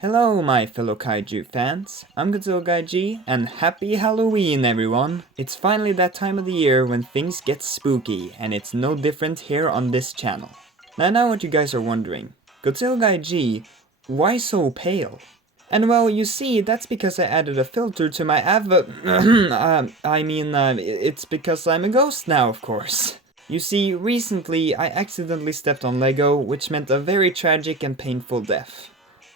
Hello my fellow kaiju fans, I'm Godzilla KAIJU, and happy Halloween everyone! It's finally that time of the year when things get spooky, and it's no different here on this channel. Now I know what you guys are wondering, Godzilla KAIJU, why so pale? And well, you see, that's because I added a filter to my it's because I'm a ghost now, of course. You see, recently I accidentally stepped on Lego, which meant a very tragic and painful death.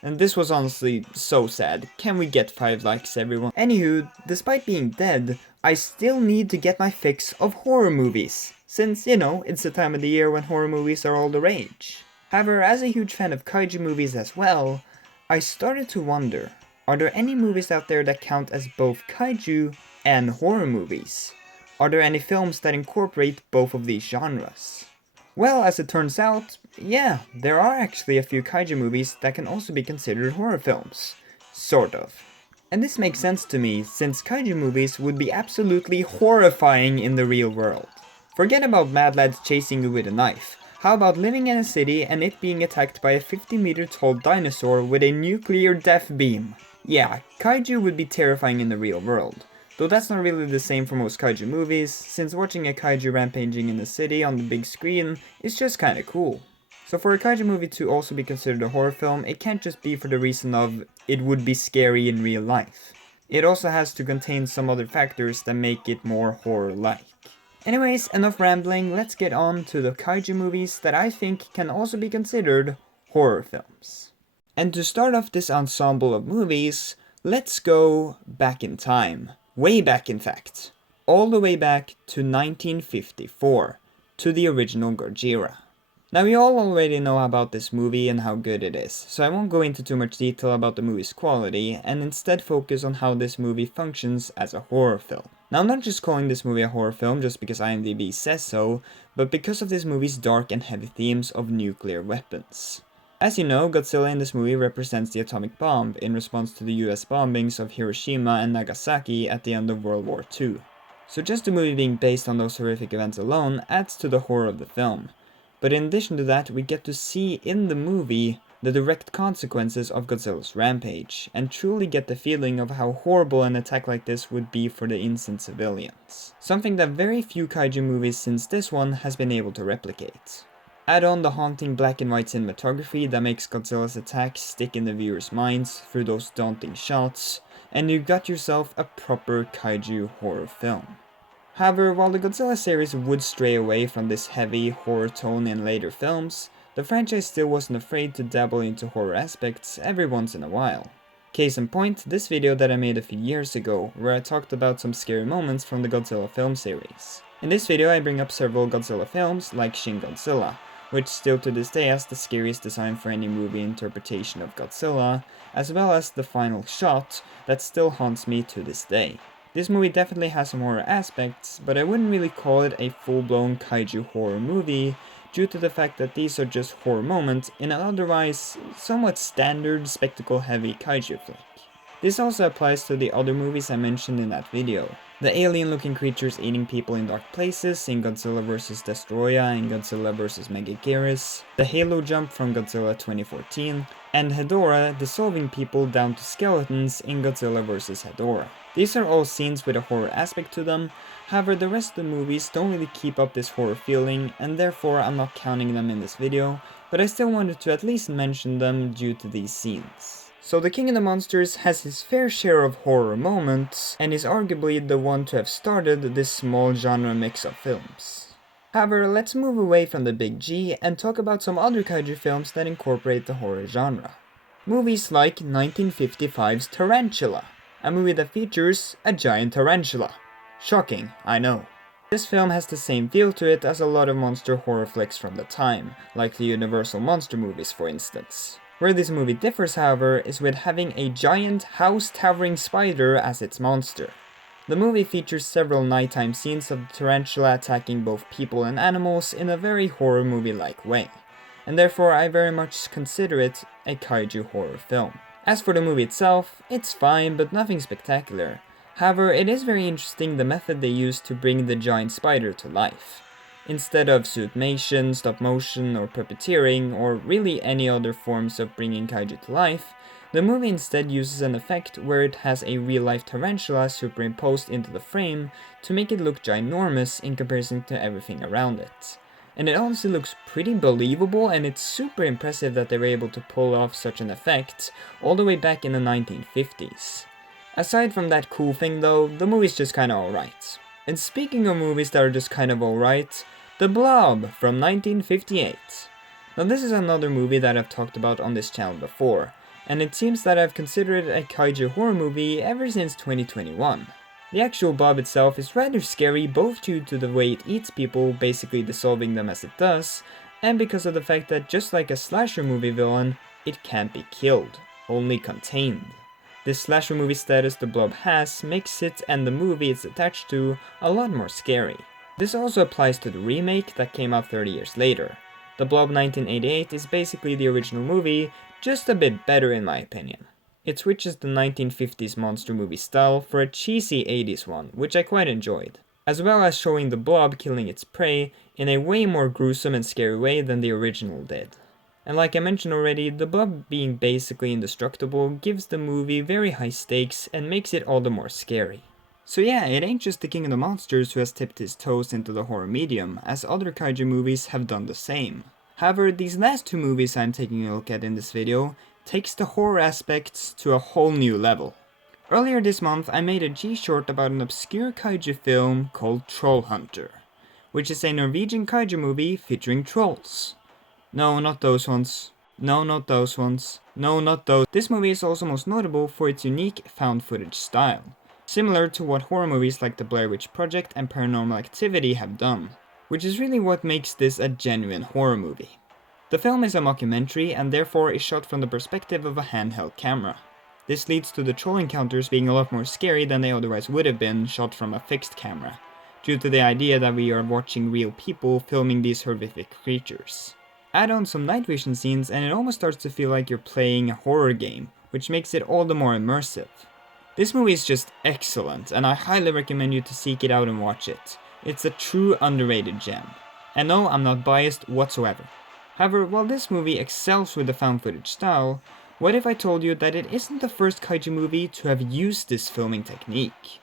And this was honestly so sad. Can we get 5 likes, everyone? Anywho, despite being dead, I still need to get my fix of horror movies. Since, you know, it's the time of the year when horror movies are all the rage. However, as a huge fan of kaiju movies as well, I started to wonder, are there any movies out there that count as both kaiju and horror movies? Are there any films that incorporate both of these genres? Well, as it turns out, yeah, there are actually a few kaiju movies that can also be considered horror films. Sort of. And this makes sense to me, since kaiju movies would be absolutely horrifying in the real world. Forget about mad lads chasing you with a knife. How about living in a city and it being attacked by a 50-meter tall dinosaur with a nuclear death beam? Yeah, kaiju would be terrifying in the real world. Though that's not really the same for most kaiju movies, since watching a kaiju rampaging in the city on the big screen is just kinda cool. So for a kaiju movie to also be considered a horror film, it can't just be for the reason of it would be scary in real life. It also has to contain some other factors that make it more horror-like. Anyways, enough rambling, let's get on to the kaiju movies that I think can also be considered horror films. And to start off this ensemble of movies, let's go back in time. Way back in fact. All the way back to 1954, to the original Godzilla. Now we all already know about this movie and how good it is, so I won't go into too much detail about the movie's quality, and instead focus on how this movie functions as a horror film. Now I'm not just calling this movie a horror film just because IMDb says so, but because of this movie's dark and heavy themes of nuclear weapons. As you know, Godzilla in this movie represents the atomic bomb in response to the US bombings of Hiroshima and Nagasaki at the end of World War II. So just the movie being based on those horrific events alone adds to the horror of the film. But in addition to that, we get to see in the movie the direct consequences of Godzilla's rampage, and truly get the feeling of how horrible an attack like this would be for the innocent civilians. Something that very few kaiju movies since this one has been able to replicate. Add on the haunting black and white cinematography that makes Godzilla's attack stick in the viewer's minds through those daunting shots, and you got yourself a proper kaiju horror film. However, while the Godzilla series would stray away from this heavy horror tone in later films, the franchise still wasn't afraid to dabble into horror aspects every once in a while. Case in point, this video that I made a few years ago, where I talked about some scary moments from the Godzilla film series. In this video I bring up several Godzilla films, like Shin Godzilla, which still to this day has the scariest design for any movie interpretation of Godzilla, as well as the final shot that still haunts me to this day. This movie definitely has some horror aspects, but I wouldn't really call it a full-blown kaiju horror movie, due to the fact that these are just horror moments in an otherwise somewhat standard spectacle-heavy kaiju flick. This also applies to the other movies I mentioned in that video. The alien-looking creatures eating people in dark places in Godzilla vs. Destoroyah and Godzilla vs. Megaguirus, the halo jump from Godzilla 2014, and Hedorah dissolving people down to skeletons in Godzilla vs. Hedorah. These are all scenes with a horror aspect to them, however the rest of the movies don't really keep up this horror feeling, and therefore I'm not counting them in this video, but I still wanted to at least mention them due to these scenes. So the King of the Monsters has his fair share of horror moments, and is arguably the one to have started this small genre mix of films. However, let's move away from the big G and talk about some other kaiju films that incorporate the horror genre. Movies like 1955's Tarantula, a movie that features a giant tarantula. Shocking, I know. This film has the same feel to it as a lot of monster horror flicks from the time, like the Universal monster movies for instance. Where this movie differs, however, is with having a giant house-towering spider as its monster. The movie features several nighttime scenes of the tarantula attacking both people and animals in a very horror movie-like way, and therefore I very much consider it a kaiju horror film. As for the movie itself, it's fine but nothing spectacular. However, it is very interesting the method they use to bring the giant spider to life. Instead of suitmation, stop motion, or puppeteering, or really any other forms of bringing kaiju to life, The movie instead uses an effect where it has a real-life tarantula superimposed into the frame to make it look ginormous in comparison to everything around it. And it honestly looks pretty believable, and it's super impressive that they were able to pull off such an effect all the way back in the 1950s. Aside from that cool thing though, the movie's just kinda alright. And speaking of movies that are just kind of alright, The Blob from 1958. Now this is another movie that I've talked about on this channel before, and it seems that I've considered it a kaiju horror movie ever since 2021. The actual blob itself is rather scary, both due to the way it eats people, basically dissolving them as it does, and because of the fact that just like a slasher movie villain, it can't be killed, only contained. This slasher movie status the blob has makes it and the movie it's attached to a lot more scary. This also applies to the remake that came out 30 years later. The Blob 1988 is basically the original movie, just a bit better in my opinion. It switches the 1950s monster movie style for a cheesy 80s one, which I quite enjoyed, as well as showing the blob killing its prey in a way more gruesome and scary way than the original did. And like I mentioned already, the blob being basically indestructible gives the movie very high stakes and makes it all the more scary. So yeah, it ain't just the King of the Monsters who has tipped his toes into the horror medium, as other kaiju movies have done the same. However, these last two movies I'm taking a look at in this video takes the horror aspects to a whole new level. Earlier this month I made a G-short about an obscure kaiju film called Troll Hunter, which is a Norwegian kaiju movie featuring trolls. No, not those ones. No, not those ones. No, not those. This movie is also most notable for its unique found footage style, similar to what horror movies like The Blair Witch Project and Paranormal Activity have done, which is really what makes this a genuine horror movie. The film is a mockumentary and therefore is shot from the perspective of a handheld camera. This leads to the troll encounters being a lot more scary than they otherwise would have been shot from a fixed camera, due to the idea that we are watching real people filming these horrific creatures. Add on some night vision scenes and it almost starts to feel like you're playing a horror game, which makes it all the more immersive. This movie is just excellent, and I highly recommend you to seek it out and watch it. It's a true underrated gem. And no, I'm not biased whatsoever. However, while this movie excels with the found footage style, what if I told you that it isn't the first kaiju movie to have used this filming technique?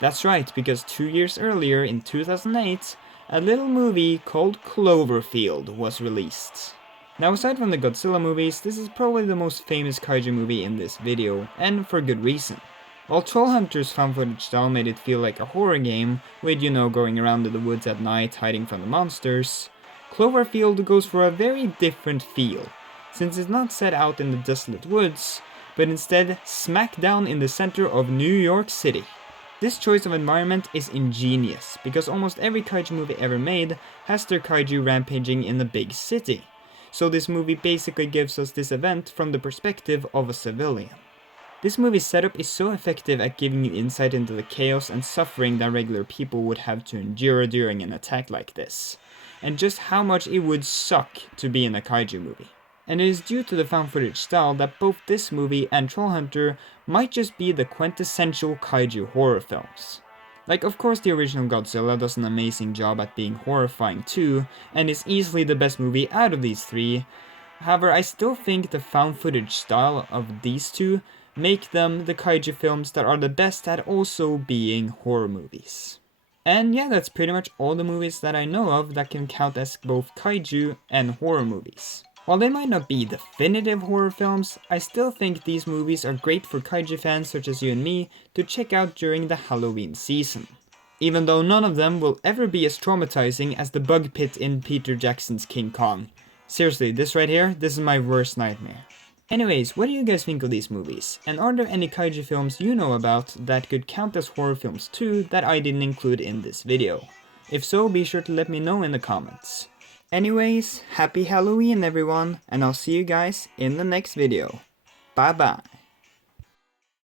That's right, because 2 years earlier, in 2008, a little movie called Cloverfield was released. Now aside from the Godzilla movies, this is probably the most famous kaiju movie in this video, and for good reason. While Troll Hunter's found footage style made it feel like a horror game, with going around in the woods at night hiding from the monsters, Cloverfield goes for a very different feel, since it's not set out in the desolate woods, but instead smack down in the center of New York City. This choice of environment is ingenious, because almost every kaiju movie ever made has their kaiju rampaging in a big city, so this movie basically gives us this event from the perspective of a civilian. This movie's setup is so effective at giving you insight into the chaos and suffering that regular people would have to endure during an attack like this, and just how much it would suck to be in a kaiju movie. And it is due to the found footage style that both this movie and Troll Hunter might just be the quintessential kaiju horror films. Like, of course the original Godzilla does an amazing job at being horrifying too, and is easily the best movie out of these three. However, I still think the found footage style of these two make them the kaiju films that are the best at also being horror movies. And yeah, that's pretty much all the movies that I know of that can count as both kaiju and horror movies. While they might not be definitive horror films, I still think these movies are great for kaiju fans such as you and me to check out during the Halloween season. Even though none of them will ever be as traumatizing as the bug pit in Peter Jackson's King Kong. Seriously, this right here, this is my worst nightmare. Anyways, what do you guys think of these movies? And are there any kaiju films you know about that could count as horror films too that I didn't include in this video? If so, be sure to let me know in the comments. Anyways, happy Halloween everyone, and I'll see you guys in the next video. Bye bye.